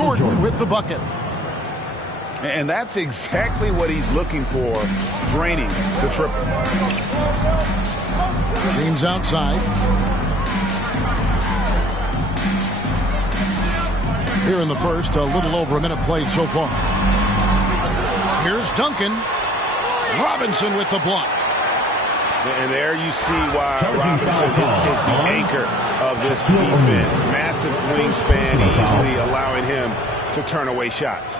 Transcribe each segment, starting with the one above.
Jordan with the bucket. And that's exactly what he's looking for, draining the triple. James outside. Here in the first, a little over a minute played so far. Here's Duncan. Robinson with the block. And there you see why Robinson is the anchor of this defense. Massive wingspan, easily allowing him to turn away shots.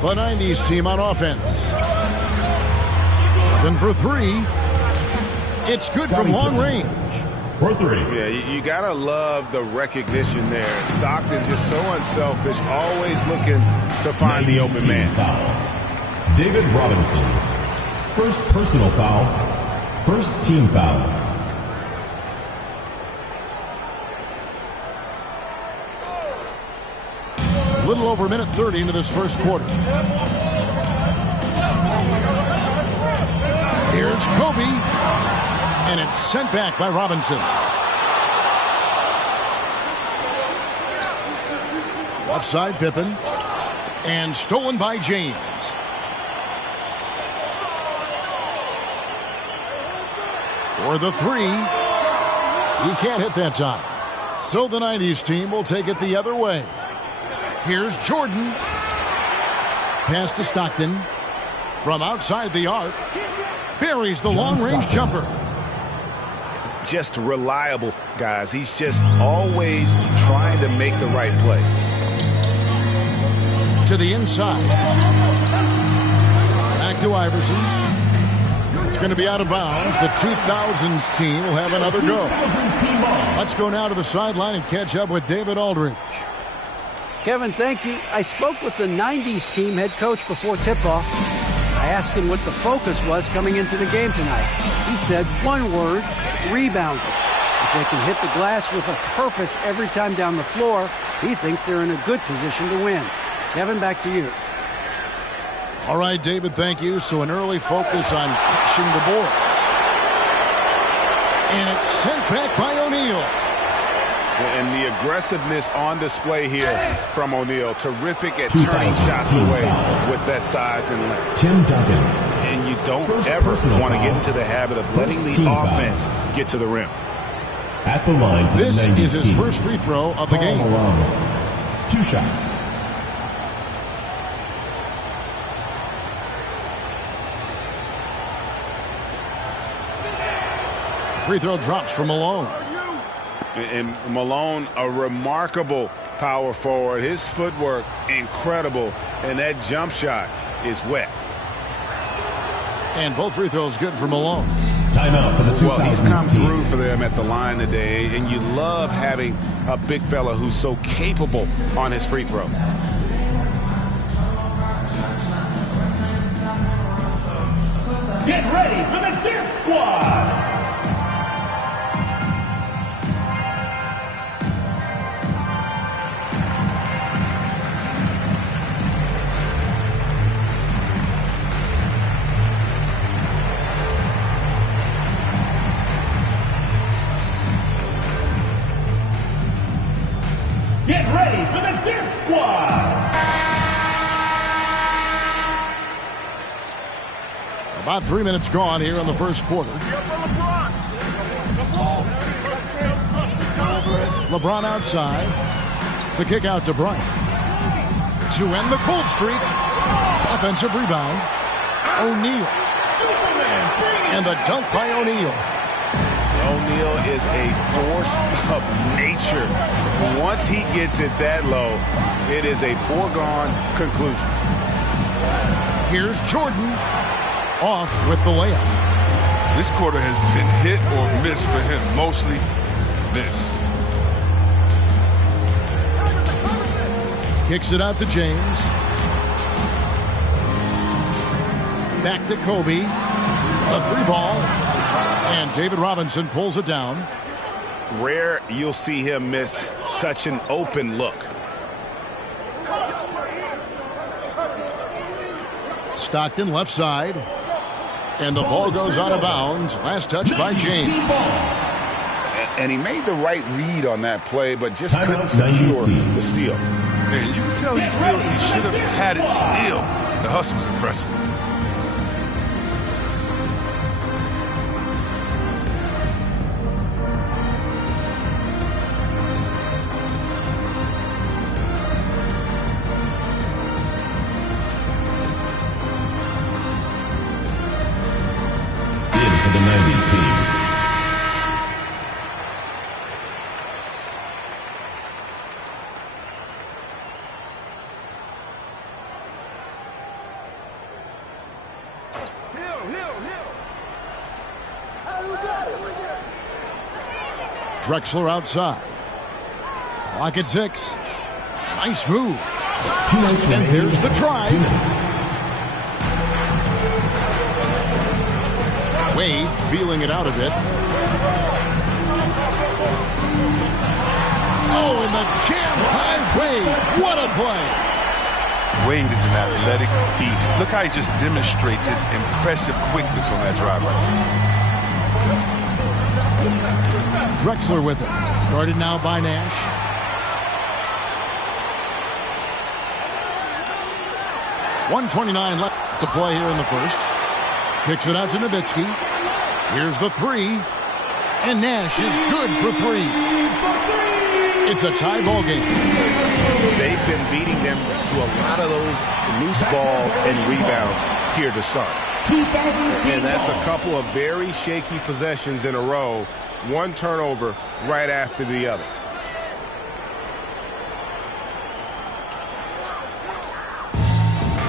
The 90s team on offense. Then for three. It's good from long range. For three. Yeah, you gotta love the recognition there. Stockton just so unselfish, always looking to find the open man. Foul. David Robinson. First personal foul. First team foul. A little over a minute 30 into this first quarter. Here's Kobe. And it's sent back by Robinson. Offside Pippen. And stolen by James. For the three. He can't hit that time. So the 90s team will take it the other way. Here's Jordan. Pass to Stockton. From outside the arc. Buries the long-range jumper. Just reliable, guys. He's just always trying to make the right play. To the inside. Back to Iverson. It's going to be out of bounds. The 2000s team will have another go. Let's go now to the sideline and catch up with David Aldridge. Kevin, thank you. I spoke with the 90s team head coach before tip-off. I asked him what the focus was coming into the game tonight. He said one word, rebounding. If they can hit the glass with a purpose every time down the floor, he thinks they're in a good position to win. Kevin, back to you. All right, David, thank you. So an early focus on crashing the boards. And it's sent back by O'Neal. And the aggressiveness on display here from O'Neal. Terrific at turning shots away with that size and length. Tim Duncan. And you don't ever want to get into the habit of letting the offense get to the rim. At the line for this the 90s is his team. first free throw of the game. Malone. 2 shots. Free throw drops for Malone. And Malone, a remarkable power forward. His footwork, incredible. And that jump shot is wet. And both free throws good for Malone. Timeout for the 2000s Well, he's come team. through for them at the line today. And you love having a big fella who's so capable on his free throw. Get ready for the Dance Squad. Get ready for the Dance Squad! About 3 minutes gone here in the first quarter. LeBron outside. The kick out to Bryant. To end the cold streak. Offensive rebound. O'Neal. And the dunk by O'Neal. O'Neal is a force of nature. Once he gets it that low, it is a foregone conclusion. Here's Jordan. Off with the layup. This quarter has been hit or miss for him. Mostly miss. Kicks it out to James. Back to Kobe. A 3-ball. And David Robinson pulls it down. Rare you'll see him miss such an open look. Stockton left side. And the ball goes out of bounds. Last touch by James. And he made the right read on that play, but just couldn't secure the steal. Man, you can tell he feels he should have had it still. The hustle was impressive. In for the 90s team. Drexler outside. Clock at 6. Nice move. And here's the drive. Wade feeling it out a bit. Oh, and the jam by Wade. What a play. Wade is an athletic beast. Look how he just demonstrates his impressive quickness on that drive right there. Drexler with it. Guarded now by Nash. .129 left to play here in the first. Kicks it out to Nowitzki. Here's the three. And Nash is good for 3. It's a tie ball game. They've been beating them to a lot of those loose balls and rebounds here to start. And that's a couple of very shaky possessions in a row. One turnover right after the other.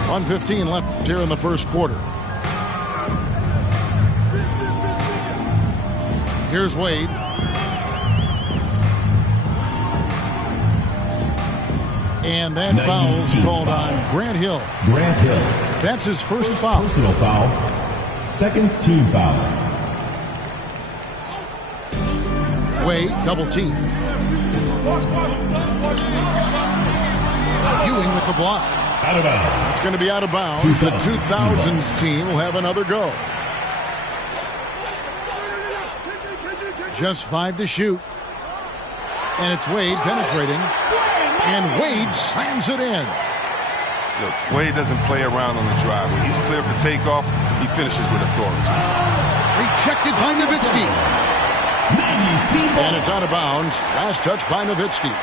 .115 left here in the first quarter. Here's Wade. And that foul's called on Grant Hill. Grant Hill. That's his first foul. Personal foul. Second team foul. Wade, double team. Ewing with the block. Out of bounds. It's going to be out of bounds. The 2000s team will have another go. Just 5 to shoot. And it's Wade penetrating. And Wade slams it in. Look, Wade doesn't play around on the drive. When he's clear for takeoff, he finishes with authority. Rejected by Nowitzki. And it's out of bounds. Last touch by Nowitzki.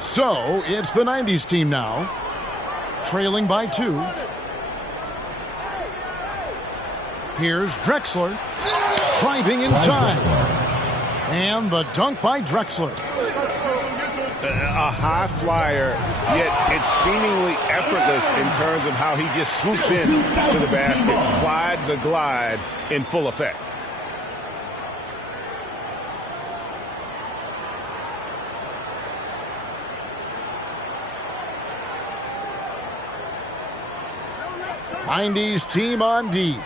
So it's the 90s team now, trailing by 2. Here's Drexler driving inside. And the dunk by Drexler. A high flyer, yet it's seemingly effortless in terms of how he just swoops in to the basket. Clyde the glide in full effect. '90s team on D.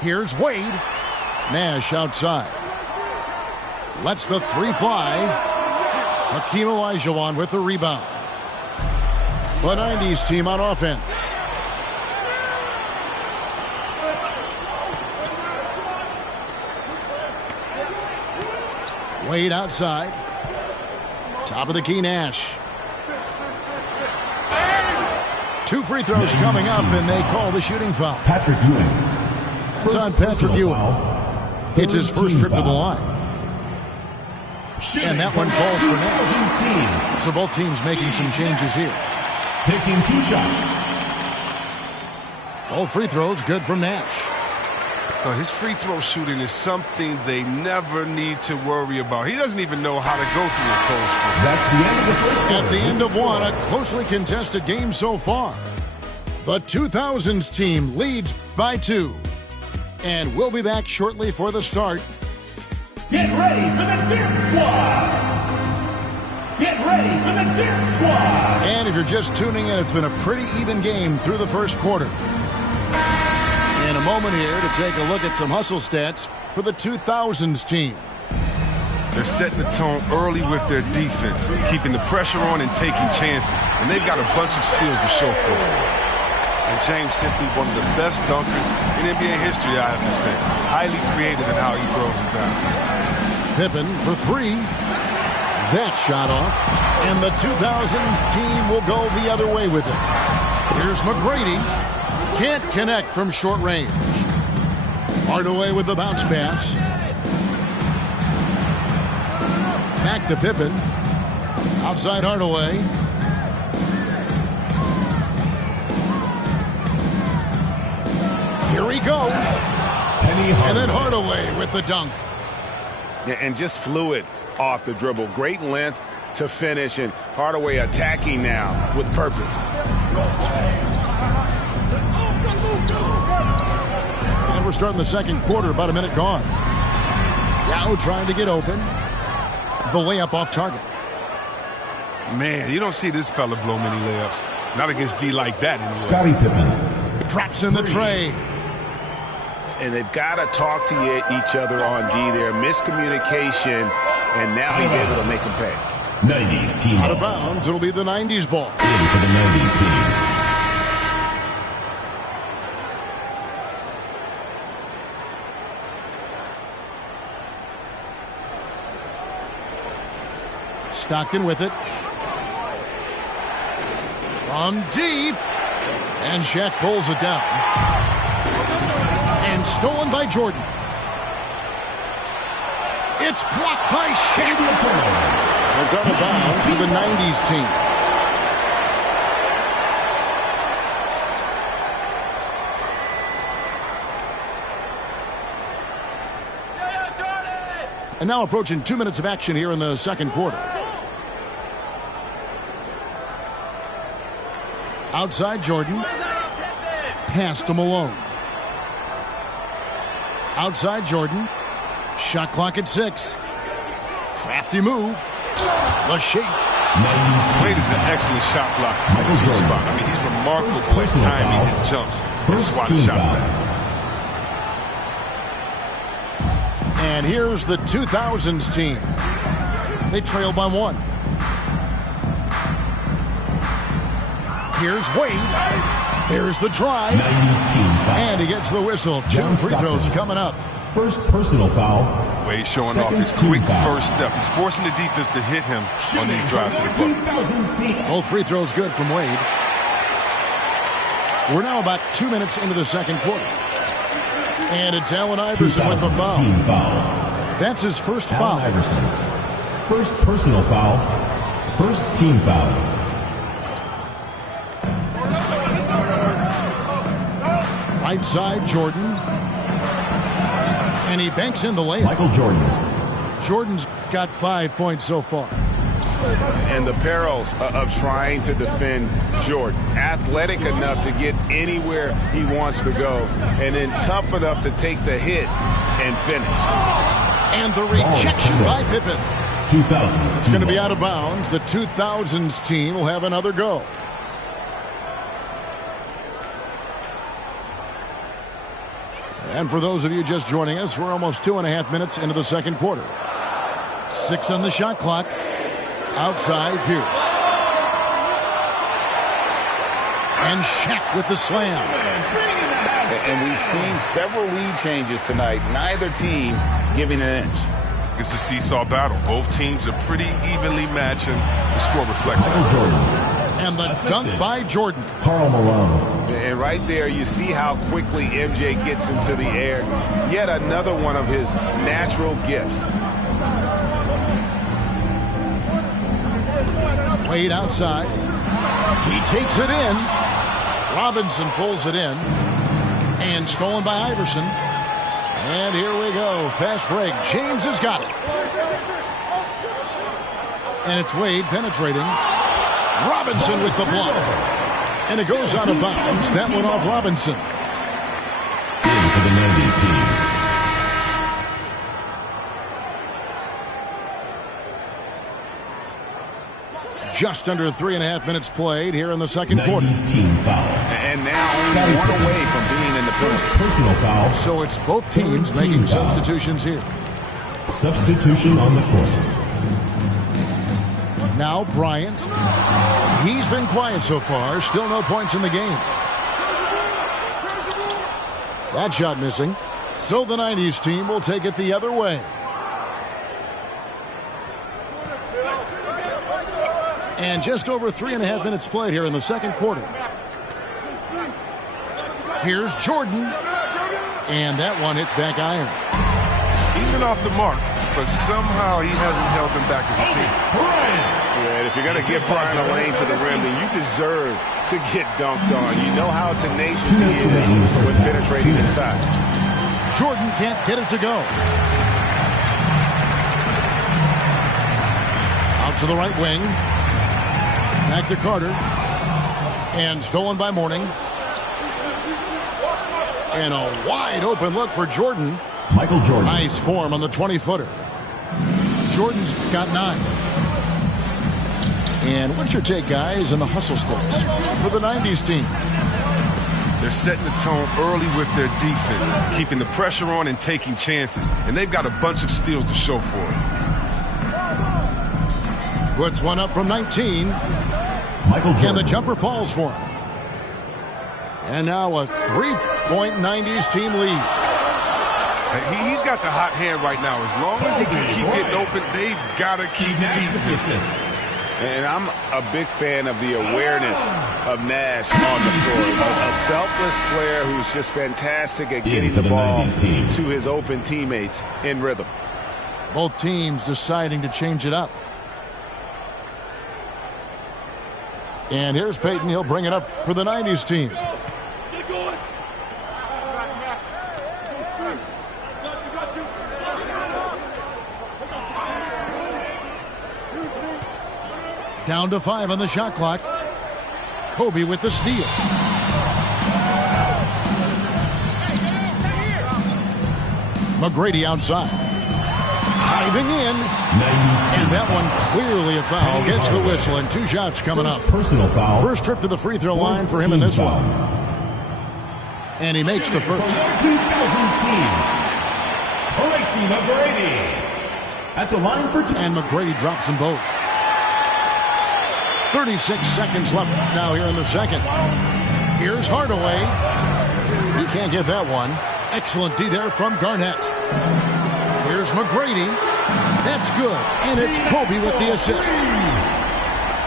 Here's Wade. Nash outside. Lets the 3 fly. Hakeem Olajuwon with the rebound. The 90s team on offense. Wade outside. Top of the key, Nash. 2 free throws coming up, and they call the shooting foul. Patrick Ewing. That's on Patrick Ewing. It's his first trip to the line. And that one falls for Nash. So both teams making some changes here. Taking 2 shots. All free throws good from Nash. His free throw shooting is something they never need to worry about. He doesn't even know how to go through a cold streak. That's the end of the first quarter. At the end of one, a closely contested game so far. The 2000s team leads by 2. And we'll be back shortly for the start. Get ready for the Dip Squad! Get ready for the Dip Squad! And if you're just tuning in, it's been a pretty even game through the first quarter. In a moment here to take a look at some hustle stats for the 2000s team. They're setting the tone early with their defense, keeping the pressure on and taking chances. And they've got a bunch of steals to show for it. And James simply one of the best dunkers in NBA history, I have to say. Highly creative in how he throws it down. Pippen for three. That shot off. And the 2000s team will go the other way with it. Here's McGrady. Can't connect from short range. Hardaway with the bounce pass. Back to Pippen. Outside Hardaway. Here he goes. And then Hardaway with the dunk. Yeah, and just fluid off the dribble. Great length to finish, and Hardaway attacking now with purpose. And we're starting the second quarter, about a minute gone. Yao trying to get open. The layup off target. Man, you don't see this fella blow many layups. Not against D like that anyway. Scottie Pippen. Drops in the tray. And they've got to talk to each other on D there. Miscommunication, and now he's able to make them pay. 90s team. Out of bounds, it'll be the 90s ball. In for the 90s team. Stockton with it. From deep. And Shaq pulls it down. And stolen by Jordan. It's blocked by Shaq. It's out of bounds to the 90s team. And now approaching 2 minutes of action here in the second quarter. Outside Jordan. Pass to Malone. Outside Jordan. Shot clock at 6. Crafty move. The shake. Wade is an excellent shot block from the two-spot. I mean, he's remarkable at timing his jumps and swatting shots back. And here's the 2000s team. They trail by 1. Here's Wade. There's the drive. 90s team foul. And he gets the whistle. 2 free throws coming up. First personal foul. Wade showing off his quick first step. He's forcing the defense to hit him on these drives to the bucket. Both free throws good from Wade. We're now about 2 minutes into the second quarter. And it's Allen Iverson with the foul. Team foul. That's his first foul. Allen Iverson. First personal foul. First team foul. Right side, Jordan. And he banks in the layup. Michael Jordan. Jordan's got 5 points so far. And the perils of trying to defend Jordan. Athletic enough to get anywhere he wants to go, and then tough enough to take the hit and finish. And the rejection by Pippen. 2000s. It's going to be out of bounds. The 2000s team will have another go. And for those of you just joining us, we're almost 2.5 minutes into the second quarter. 6 on the shot clock. Outside Pierce. And Shaq with the slam. And we've seen several lead changes tonight. Neither team giving an inch. It's a seesaw battle. Both teams are pretty evenly matched, and the score reflects Michael that. Jordan. And the dunk by Jordan. Karl Malone. And right there, you see how quickly MJ gets into the air. Yet another one of his natural gifts. Wade outside. He takes it in. Robinson pulls it in. And stolen by Iverson. And here we go. Fast break. James has got it. And it's Wade penetrating. Robinson with the block. And it goes out of bounds. That one off Robinson. In for the 90s team. Just under 3.5 minutes played here in the second quarter. 90s team foul. And now only one away from being in the penalty. Personal foul. So it's both teams making substitutions here. Substitution on the court. Now Bryant. He's been quiet so far. Still no points in the game. That shot missing. So the 90s team will take it the other way. And just over 3.5 minutes played here in the second quarter. Here's Jordan. And that one hits back iron. He's been off the mark, but somehow he hasn't held them back as a team. Yeah, and if you're going to give Bryant a lane to the rim, then you deserve to get dunked on. You know how tenacious he is when penetrating inside. Jordan can't get it to go. Out to the right wing. Back to Carter. And stolen by Mourning. And a wide open look for Jordan. Michael Jordan. Nice form on the 20-footer. Jordan's got 9. And what's your take, guys, in the hustle sticks for the 90s team? They're setting the tone early with their defense, keeping the pressure on and taking chances. And they've got a bunch of steals to show for it. Puts one up from 19. Michael Jordan. And the jumper falls for him. And now a 3-point 90s team lead. He's got the hot hand right now. As long as he can keep getting open, they've got to keep beating him. And I'm a big fan of the awareness of Nash on the floor. A selfless player who's just fantastic at getting the ball to his open teammates in rhythm. Both teams deciding to change it up. And here's Payton. He'll bring it up for the 90s team. Down to 5 on the shot clock. Kobe with the steal. McGrady outside. Diving in. And that one clearly a foul. Gets the whistle and 2 shots coming up. Personal foul. First trip to the free throw line for him in this one. And he makes the first. 2000's team. Tracy McGrady. At the line for 2. And McGrady drops them both. 36 seconds left now here in the second. Here's Hardaway. He can't get that one. Excellent D there from Garnett. Here's McGrady. That's good. And it's Kobe with the assist.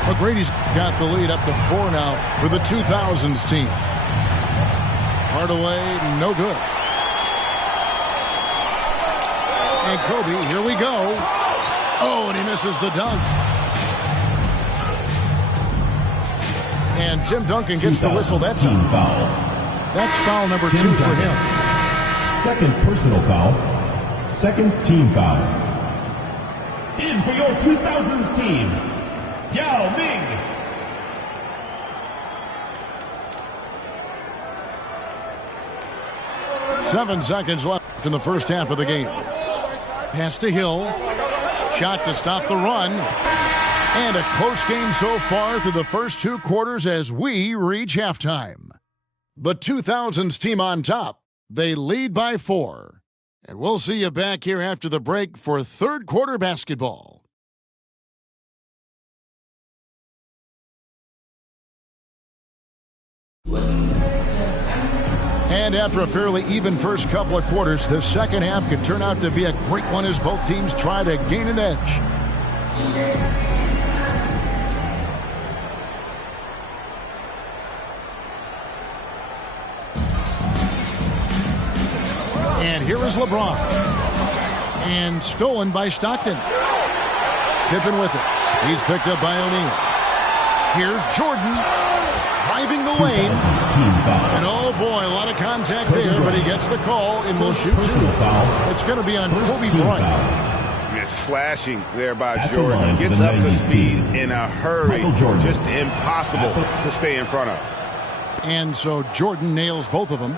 McGrady's got the lead up to 4 now for the 2000s team. Hardaway, no good. And Kobe, here we go. Oh, and he misses the dunk. And Tim Duncan gets the whistle. That's team foul. That's foul number 2 for him. Second personal foul. Second team foul. In for your 2000s team, Yao Ming. Seven seconds left in the first half of the game. Pass to Hill. Shot to stop the run. And a close game so far through the first 2 quarters as we reach halftime. The 2000s team on top. They lead by 4. And we'll see you back here after the break for third quarter basketball. And after a fairly even first couple of quarters, the second half could turn out to be a great one as both teams try to gain an edge. And here is LeBron. And stolen by Stockton. Pippen with it. He's picked up by O'Neal. Here's Jordan. Driving the lane. And oh boy, a lot of contact there, but he gets the call and will shoot 2. It's going to be on Kobe Bryant. It's slashing there by Jordan. Gets up to speed in a hurry. Just impossible to stay in front of. And so Jordan nails both of them.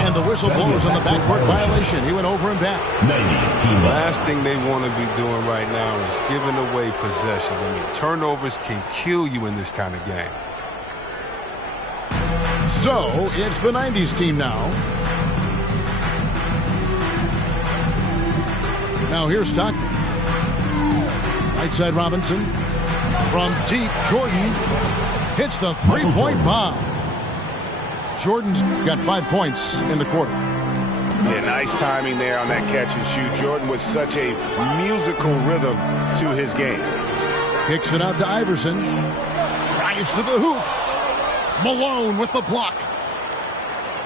And the whistle blows on the backcourt violation. He went over and back. 90s team. Last thing they want to be doing right now is giving away possessions. I mean, turnovers can kill you in this kind of game. So it's the 90s team now. Now here's Stockton. Right side Robinson. From deep, Jordan hits the three-point bomb. Jordan's got 5 points in the quarter. Yeah, nice timing there on that catch and shoot. Jordan with such a musical rhythm to his game. Kicks it out to Iverson. Drives to the hoop. Malone with the block.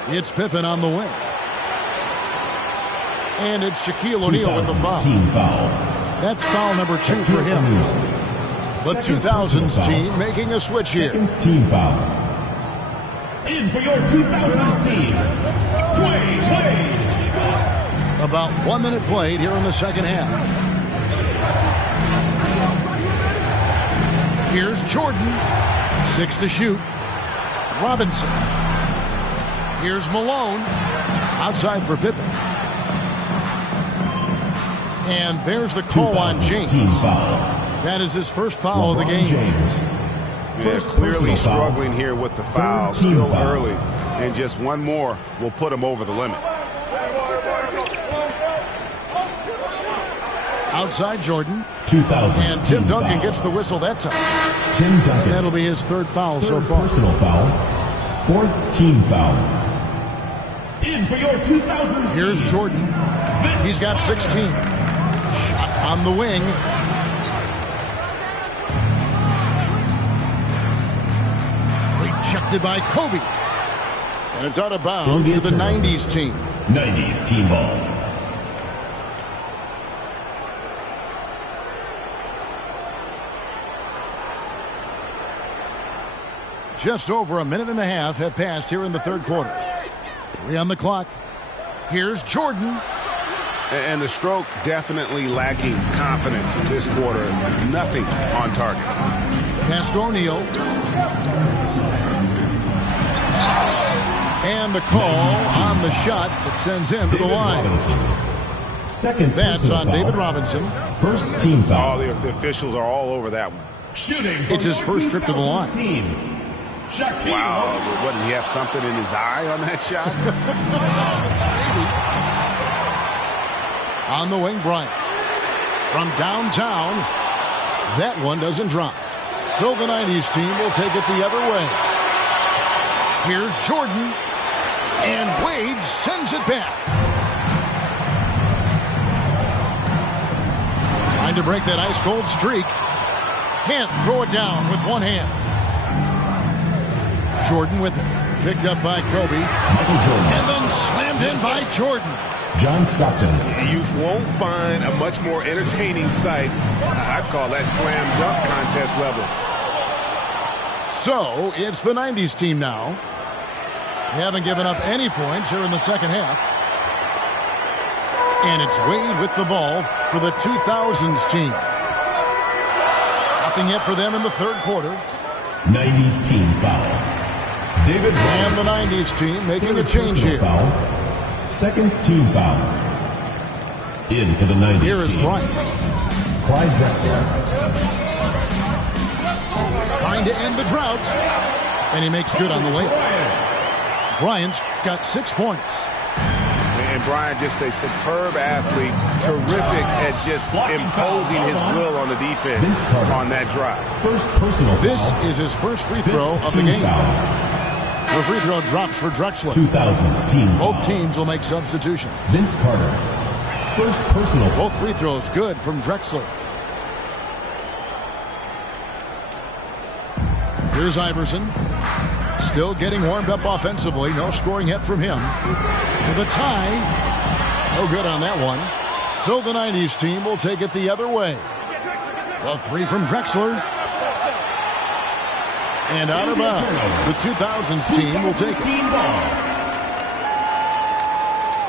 It's Pippen on the wing. And it's Shaquille O'Neal with the foul. Team foul. That's foul number 2 for him. The 2000s team making a switch here. Team foul. In for your 2000s team, Dwayne Wade. About 1 minute played here in the second half. Here's Jordan. 6 to shoot. Robinson. Here's Malone. Outside for Pippen. And there's the call on James. That is his first foul of the game. Yeah, clearly struggling here with the foul. Still early. And just one more will put him over the limit. Outside Jordan. 2000. And Tim Duncan gets the whistle that time. Tim Duncan. And that'll be his third foul so far. Personal foul. 4th team foul. In for your 2000s. Here's Jordan. He's got 16. Shot on the wing. Rejected by Kobe. And it's out of bounds to the 90s team. 90s team ball. Just over a minute and a half have passed here in the third quarter. 3 on the clock. Here's Jordan. And the stroke definitely lacking confidence in this quarter. Nothing on target. Pass to O'Neal. And the call on the shot that sends him to the line. Robinson. Second. That's on foul. David Robinson. First team foul. Oh, the officials are all over that one. Shooting. It's his first trip to the line. Team. Wow, what, did he have something in his eye on that shot? Maybe. On the wing, Bryant. From downtown, that one doesn't drop. So the 90s team will take it the other way. Here's Jordan. And Wade sends it back. Trying to break that ice-cold streak. Can't throw it down with one hand. Jordan with it. Picked up by Kobe. And then slammed in by Jordan. John Stockton. You won't find a much more entertaining sight. I'd call that slam dunk contest level. So it's the 90s team now. They haven't given up any points here in the second half. And it's Wade with the ball for the 2000s team. Nothing yet for them in the third quarter. 90s team foul. David and the 90s team making a change here. Foul. Second team foul. In for the 90s Here is team. Bryant. Clyde Drexler. Trying to end the drought. And he makes good on the layup. Bryant's got 6 points. And Bryant, just a superb athlete, terrific at just imposing his will on the defense on that drive. First personal foul. This is his first free throw of the game. The free throw drops for Drexler. 2000s team foul. Both teams will make substitutions. Vince Carter. First personal. Both free throws good from Drexler. Here's Iverson. Still getting warmed up offensively. No scoring yet from him. For the tie. No good on that one. So the 90s team will take it the other way. The three from Drexler. And out of bounds. The 2000s team will take it.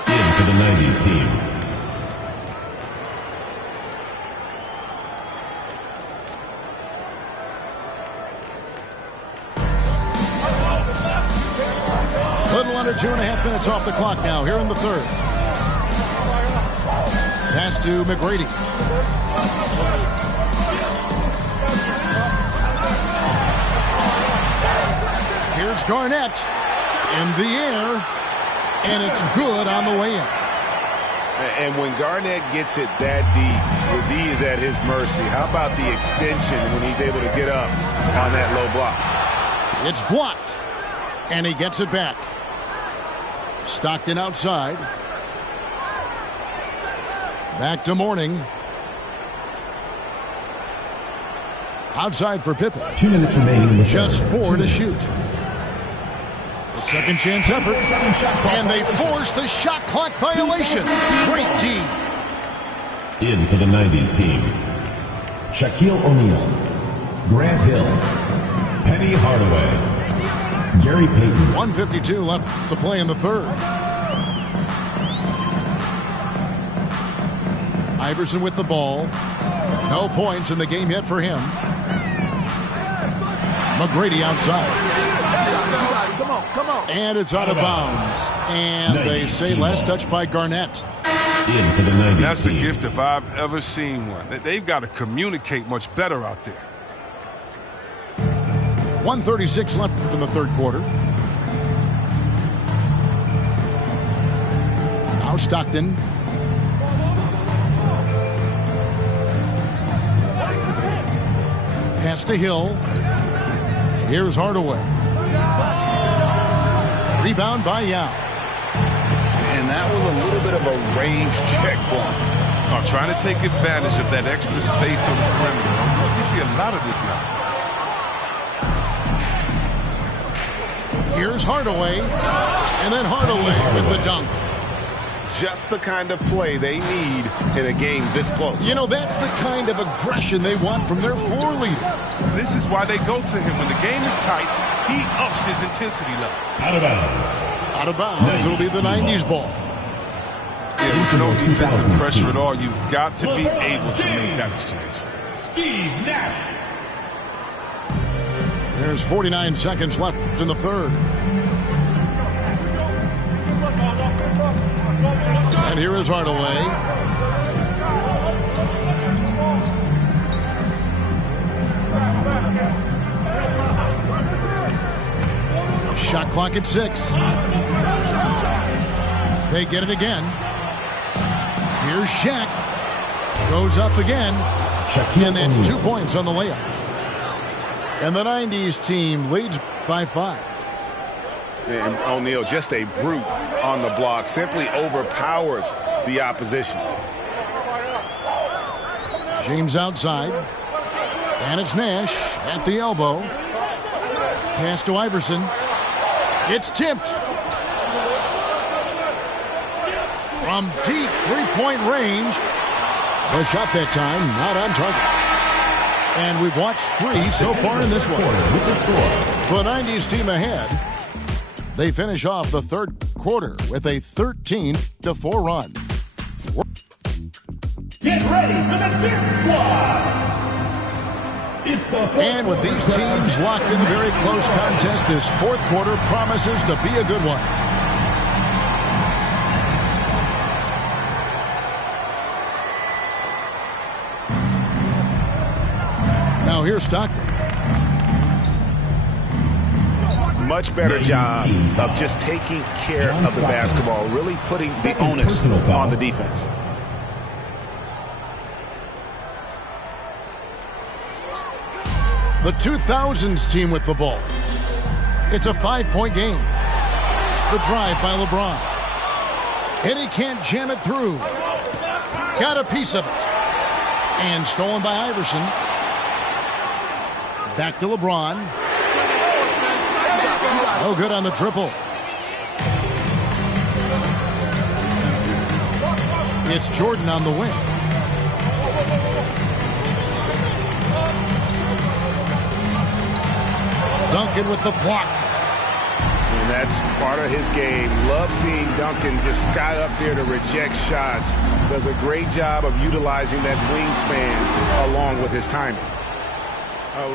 In for the 90s team. Little under 2.5 minutes off the clock now here in the third. Pass to McGrady. Here's Garnett. In the air, and it's good on the way in. And when Garnett gets it that deep, the D is at his mercy. How about the extension when he's able to get up on that low block? It's blocked, and he gets it back. Stockton outside. Back to Mourning. Outside for Pippen. 2 minutes remaining in the Just third. 4 to shoot. The second chance effort. And they force the shot clock violation. Great team. In for the 90s team, Shaquille O'Neal, Grant Hill, Penny Hardaway, Gary Payton. 1:52 left to play in the third. Iverson with the ball. No points in the game yet for him. McGrady outside. Come on. And it's out of bounds. And they say last touch by Garnett. In for the 90s That's a team. gift if I've ever seen one. They've got to communicate much better out there. 1:36 left in the third quarter. Now Stockton. Pass to Hill. Here's Hardaway. Rebound by Yao. And that was a little bit of a range check for him. Trying to take advantage of that extra space on the perimeter. We see a lot of this now. Here's Hardaway. And then Hardaway with the dunk. Just the kind of play they need in a game this close. You know, that's the kind of aggression they want from their floor leader. This is why they go to him. When the game is tight, he ups his intensity level. Out of bounds. Out of bounds. It'll be the 90s ball. Yeah, with no defensive pressure at all, you've got to be able to make that exchange. Steve Nash. There's 49 seconds left in the third. And here is Hardaway. Shot clock at 6. They get it again. Here's Shaq. Goes up again. And that's 2 points on the layup. And the 90s team leads by 5. And O'Neal, just a brute on the block, simply overpowers the opposition. James outside. And it's Nash at the elbow. Pass to Iverson. It's tipped. From deep three-point range. The shot that time not on target. And we've watched 3 so far in this one. With the score. The 90s team ahead. They finish off the third quarter with a 13-4 run. Get ready for the Dip Squad. It's the And with these teams locked in a very close contest, this fourth quarter promises to be a good one. Now here's Stockton. Much better job of just taking care of the basketball, really putting the onus on the defense. The 2000s team with the ball. It's a 5-point game. The drive by LeBron. And he can't jam it through. Got a piece of it. And stolen by Iverson. Back to LeBron. No good on the triple. It's Jordan on the wing. Duncan with the block. And that's part of his game. Love seeing Duncan just sky up there to reject shots. Does a great job of utilizing that wingspan along with his timing.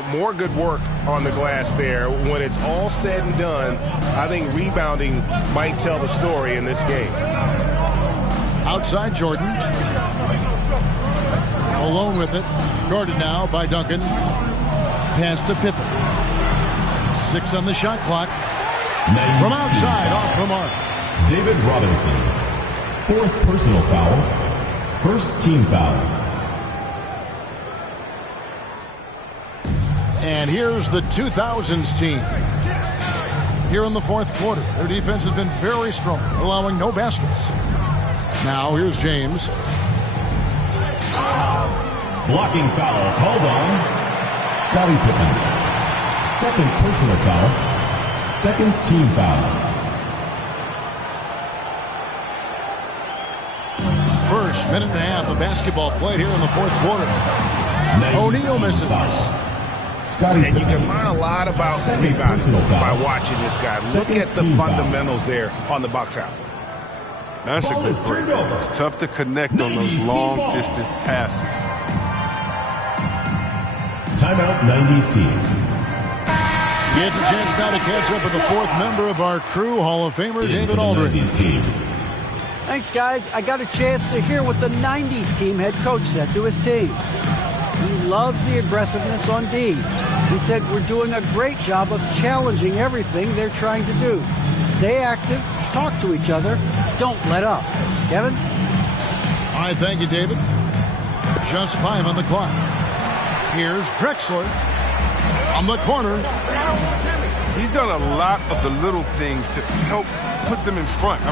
More good work on the glass there. When it's all said and done, I think rebounding might tell the story in this game. Outside Jordan. Alone with it. Guarded now by Duncan. Pass to Pippen. 6 on the shot clock. From outside, off the mark. David Robinson. 4th personal foul. 1st team foul. And here's the 2000s team. Here in the 4th quarter, their defense has been very strong, allowing no baskets. Now here's James. Blocking foul called on Scottie Pippen. 2nd personal foul. 2nd team foul. First minute and a half of basketball played here in the 4th quarter. O'Neal misses. Scottie And you Pippen. can learn a lot about rebounding by watching this guy. Look at the fundamentals there on the box out. That's a good break. It's tough to connect on those long-distance passes. Timeout 90s team. Gets a chance now to catch up with the 4th member of our crew, Hall of Famer In David for the Aldridge. 90s team. Thanks, guys. I got a chance to hear what the 90s team head coach said to his team. He loves the aggressiveness on D. He said, we're doing a great job of challenging everything they're trying to do. Stay active, talk to each other, don't let up. Kevin? All right, thank you, David. Just 5 on the clock. Here's Drexler on the corner. He's done a lot of the little things to help put them in front.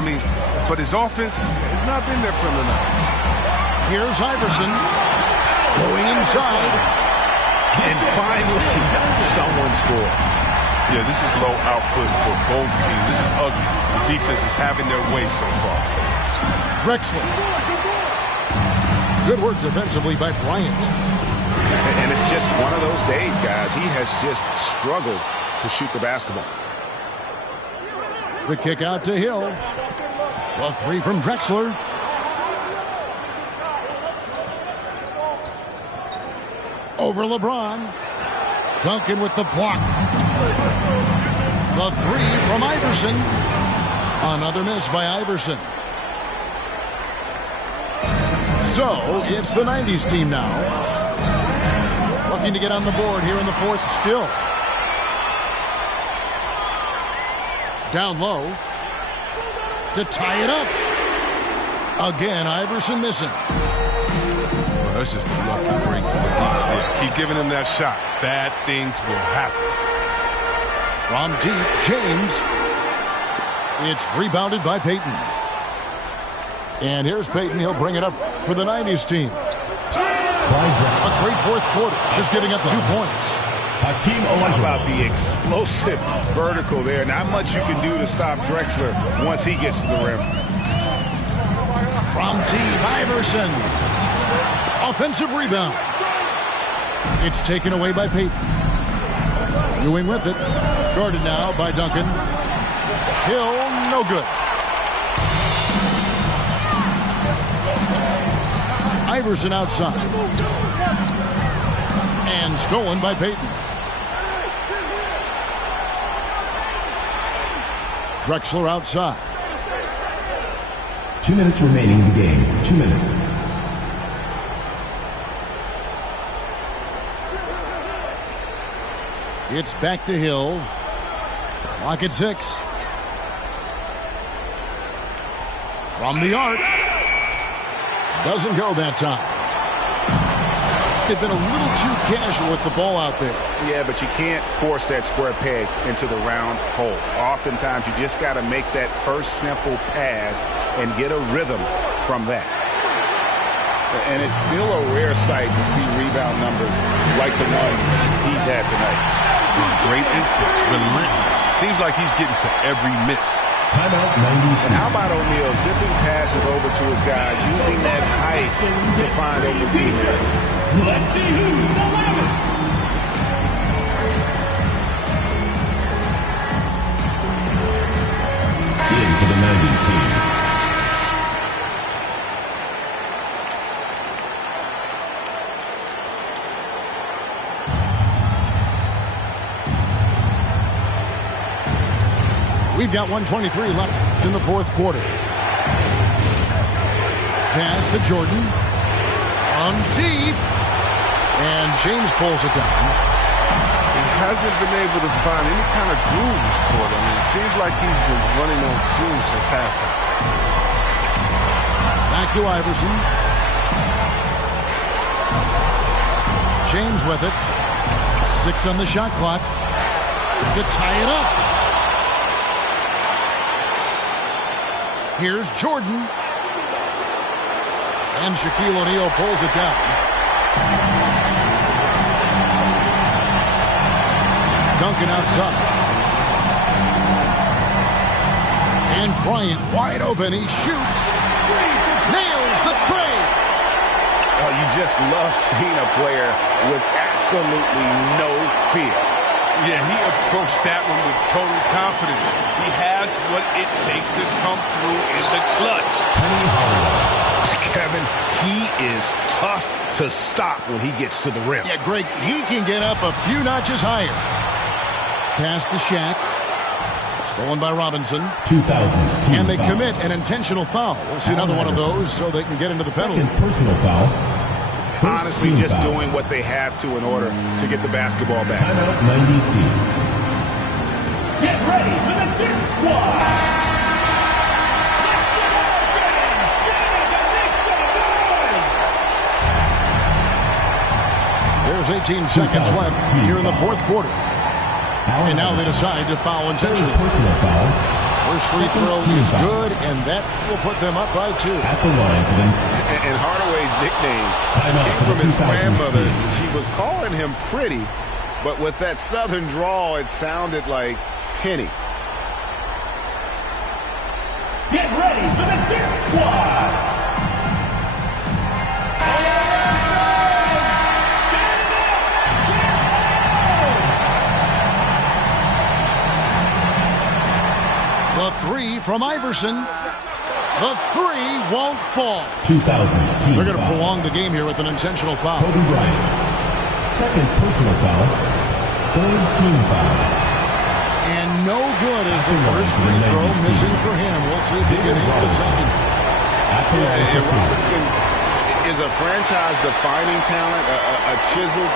But his offense has not been there for him tonight. Here's Iverson going inside. And finally, someone scores. Yeah, this is low output for both teams. This is ugly. The defense is having their way so far. Drexler. Good work defensively by Bryant. And it's just one of those days, guys. He has just struggled to shoot the basketball. The kick out to Hill. A 3 from Drexler. Over LeBron. Duncan with the block. The 3 from Iverson. Another miss by Iverson. So, it's the 90s team now. Looking to get on the board here in the 4th still. Down low. To tie it up. Again, Iverson missing. Well, that's just a lucky break for the defense. Yeah, keep giving him that shot. Bad things will happen. From deep, James. It's rebounded by Payton. And here's Payton. He'll bring it up for the 90s team. A great 4th quarter. Just giving up 2 points. Hakeem How Olajuwon. about the explosive vertical there? Not much you can do to stop Drexler once he gets to the rim. From deep, Iverson. Offensive rebound. It's taken away by Payton. Ewing with it. Guarded now by Duncan. Hill, no good. Iverson outside. And stolen by Payton. Drexler outside. 2 minutes remaining in the game. 2 minutes. It's back to Hill. Clock at 6. From the arc. Doesn't go that time. They've been a little too casual with the ball out there. Yeah, but you can't force that square peg into the round hole. Oftentimes, you just got to make that first simple pass and get a rhythm from that. And it's still a rare sight to see rebound numbers like the ones he's had tonight. Great instincts, relentless. Seems like he's getting to every miss. Timeout 90s And team. how about O'Neal zipping passes over to his guys, using that height to find open teammates? Let's see who's the loudest. In for the 90s team. We've got 1:23 left in the 4th quarter. Pass to Jordan. On deep. And James pulls it down. He hasn't been able to find any kind of groove this quarter. I mean, it seems like he's been running on fumes since halftime. Back to Iverson. James with it. 6 on the shot clock to tie it up. Here's Jordan. And Shaquille O'Neal pulls it down. Duncan outside. And Bryant wide open. He shoots. Nails the tray. Oh, you just love seeing a player with absolutely no fear. Yeah, he approached that one with total confidence. He has what it takes to come through in the clutch. Kevin, he is tough to stop when he gets to the rim. Yeah, Greg, he can get up a few notches higher. Pass to Shaq. Stolen by Robinson. 2000s team And they foul. commit an intentional foul. We'll see another one of those so they can get into the penalty. Second personal foul. First Honestly, team just foul. doing what they have to in order to get the basketball back. Timeout 90s team. Get ready for the Dip Squad. There's 18 seconds left here in the fourth quarter. And now they decide to foul intentionally. Personal foul. First free Second throw team is foul. good, and that will put them up by 2. At the line for them. And Hardaway's nickname Timeout came for from the his 2000s grandmother. team. She was calling him pretty, but with that southern drawl, it sounded like Penny. Get ready for the Dip Squad. The 3 from Iverson. The 3 won't fall. 2000s team They're going to foul. prolong the game here with an intentional foul. Kobe Bryant. Second personal foul. Third team foul. And no good is the first free throw missing for him. We'll see if he can hit the second. At the line And for two. Robinson is a franchise-defining talent, a chiseled,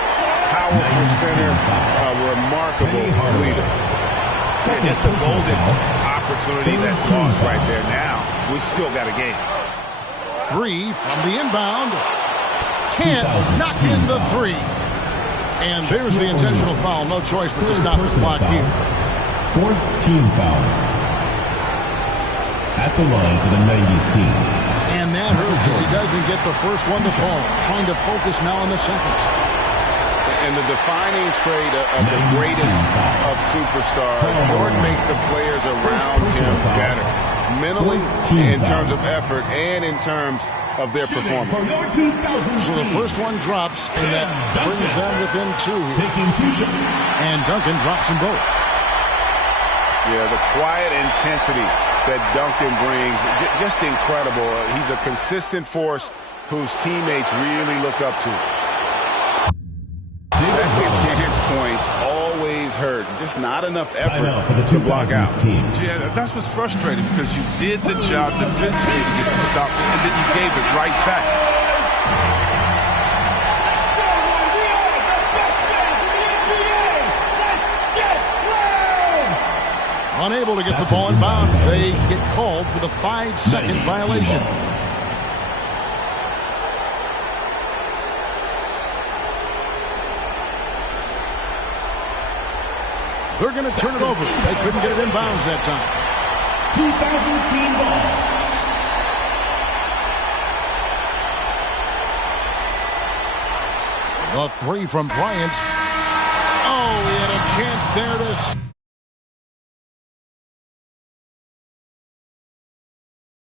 powerful center, a remarkable leader. Second Just a personal golden foul. opportunity Third that's team lost foul. right there. Now, we still got a game. 3 from the inbound. Can't 2000 knock team in the foul. 3. And there's the intentional foul. No choice but to Third stop the personal clock foul. here. Fourth team foul. At the line for the 90s team. And that hurts as he doesn't get the first one to fall. Trying to focus now on the second. And the defining trait of the greatest of superstars, Jordan makes the players around him better. Mentally, in terms of effort, and in terms of their performance. For your 2000s So the team. first one drops, and that brings them within 2 here. Taking 2 shots. And Duncan drops them both. Yeah, the quiet intensity that Duncan brings, just incredible. He's a consistent force whose teammates really look up to. Second chance points always hurt. Just not enough Timeout for the effort to block out. 2000s team. Yeah, that's what's frustrating because you did the job defensively to get the stop, and then you gave it right back. Unable to get the ball in bounds. They get called for the 5-second violation. They're going to turn it over. They couldn't get it in bounds that time. 2000s team ball. The 3 from Bryant